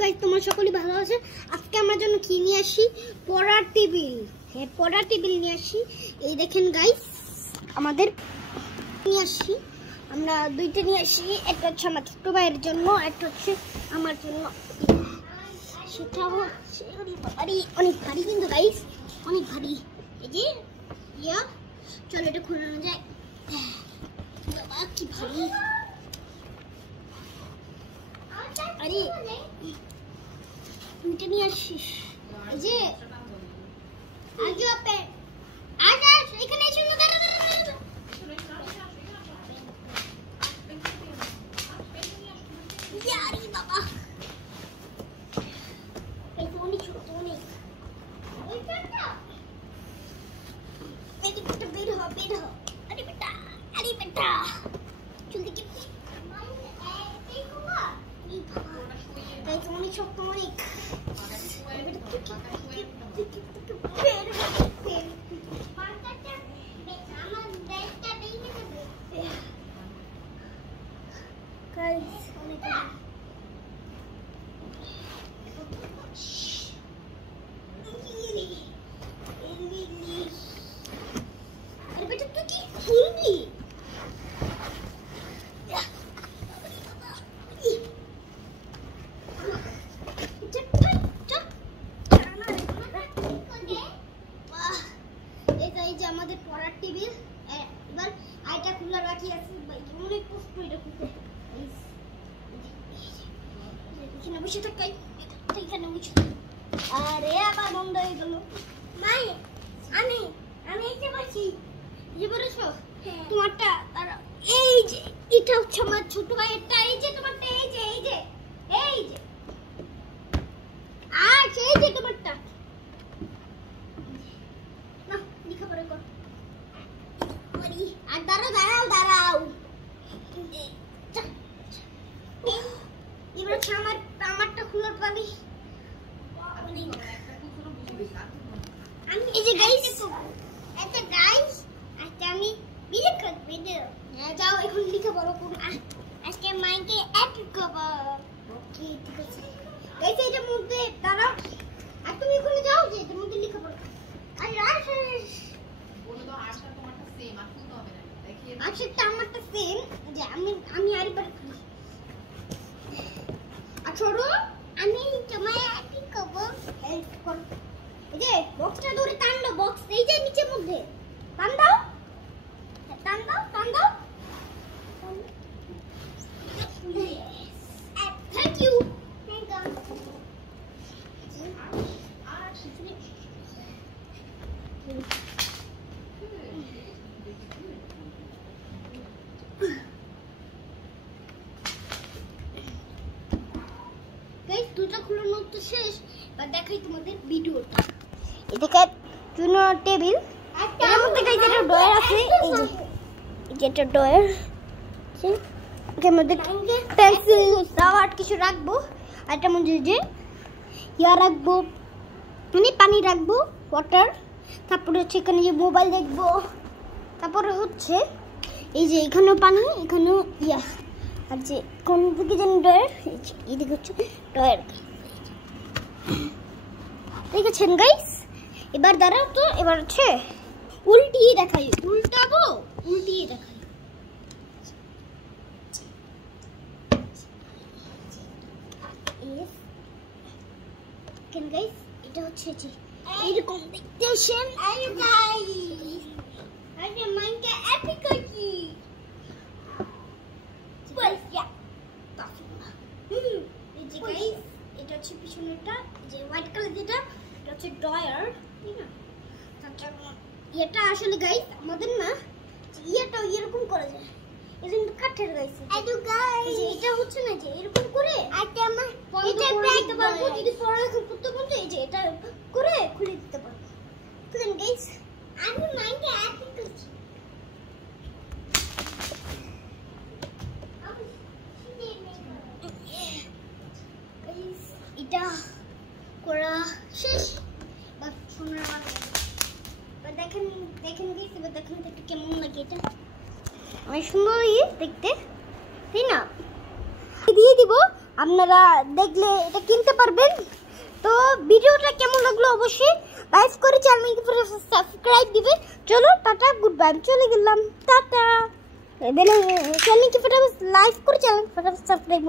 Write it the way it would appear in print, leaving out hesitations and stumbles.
Guys তোমরা সকলেই ভালো আছো। আজকে আমার জন্য কি নিয়ে আসি? পড়ার টেবিল। হ্যাঁ, পড়ার টেবিল নিয়ে আসি। এই দেখেন গাইস, আমাদের নিয়ে আসি, আমরা দুইটা নিয়ে আসি। একটা হচ্ছে আমার ছোট ভাইয়ের জন্য, একটা হচ্ছে আমার জন্য। সেটা হচ্ছে অনেক ভারী কিন্তু গাইস, অনেক ভারী। এই যে ইয়া, চলো এটা খুলে নেওয়া যায়। বাবা কি ভারী! আরে তুইটা নিয়ে আসিস। এই যে আজ আপে আজ এখানে এসে না, দাঁড়া দাঁড়া দাঁড়া। ইয়ারি বাবা, এই তো অনেক ছোট, অনেক বের হ বের হ। আরে বেটা, আরে বেটা জলদি কি অনেক শক্ত, অনেক আমাদের পড়ার টেবিল। এবার আইটা খোলা রাখি আছে ভাই, অনেক কষ্ট এটা খুলতে। এখানে বসে থাকাই, এখানে বসে। আরে আবার বন্ধ হয়ে গেল। মাই আমি এই যে বসি, যে বসো তোমারটা। এই যে এটা হচ্ছে আমার ছোট ভাইয়েরটা। এই যে তোমারটা, এই যে এই যে এই যে আচ্ছা, এই যে তোমারটা। না লেখাপড়া কর। আর দাঁড়াও দাঁড়াও দাঁড়াও। এবার হচ্ছে আমারটা খোলার পাবি। এই যে গাইস, আচ্ছা গাইস, আজকে আমি ভিডিও করব। যাও এখন লেখাপড়া করো। আজকে মাইকে অ্যাড করব। ওকে ঠিক আছে গাইস, এটার মধ্যে দাঁড়াও। আর তুমি ওখানে যাও, যে এটার মধ্যে লেখাপড়া। আরে আচ্ছা আমারটা সেম, যে আমি আরেকবার খুলি। আচ্ছা আমি তোমায় কি করব, হেল্প কর। এই যে বক্সটা ধরে টান দাও, বক্স এই যে নিচের মধ্যে টান দাও, টান দাও, টান দাও। Thank you. দুটো খুলানো তো শেষ, এবার দেখাই তোমাদের ভিডিওটা। এই দেখেন চুনো টেবিল, এর মধ্যে গাইস একটা ডয়ার আছে। এই যে এটা ডয়ার আছে, এর মধ্যে পেন্সিল রাবার কিছু রাখবো। আর এটার মধ্যে যে ইয়া রাখবো, মানে পানি রাখবো, ওয়াটার। তারপরে হচ্ছে এখানে যে মোবাইল দেখবো। তারপরে হচ্ছে এই যে এখানেও পানি, এখানেও ইয়া। আর যে কোন দিকে যেন ডয়ার, এইদিকে হচ্ছে ডয়ার। দেখেছেন গাইস? এবার দাঁড়াও তো, এবার হচ্ছে উল্টিয়ে দেখাই, উল্টাবো, উল্টিয়ে দেখাই। গাইস এটা হচ্ছে যে এইরকম দেখতেছেন। এই গাইস আরে মাইন্ডটা এপিক কি এটা হচ্ছে পিছনেরটা, যে হোয়াইট কালার যেটা, এটা হচ্ছে ডয়ার, ঠিক না? এটা আসলে গাইস আমাদের না, ইয়েটা এরকম করা যায়, এটা কিন্তু কাঠের গাইস। এটা হচ্ছে না যে এরকম করে এটা দিতে পারবো, যদি পড়ালেখা করতে বলতে এই যে এটা করে খুলে দিতে পারবো। বুঝলেন গাইস? আমি মাইন্ডে অ্যাড করছি। এটা করা শেষ। দেখেন দেখেন গাইস, এবার দেখেন তো কেমন লাগে। এটা অনেক সুন্দর দেখতে, তাই না? দিয়ে দিব, আপনারা দেখলে এটা কিনতে পারবেন। তো ভিডিওটা কেমন লাগলো অবশ্যই লাইক করে চ্যানেলকে পুরো সাবস্ক্রাইব দিবে। চলো টাটা, গুড বাই, চলে গেলাম, টাটা। চ্যানেলকে পুরো লাইক করে চ্যানেলকে সাবস্ক্রাইব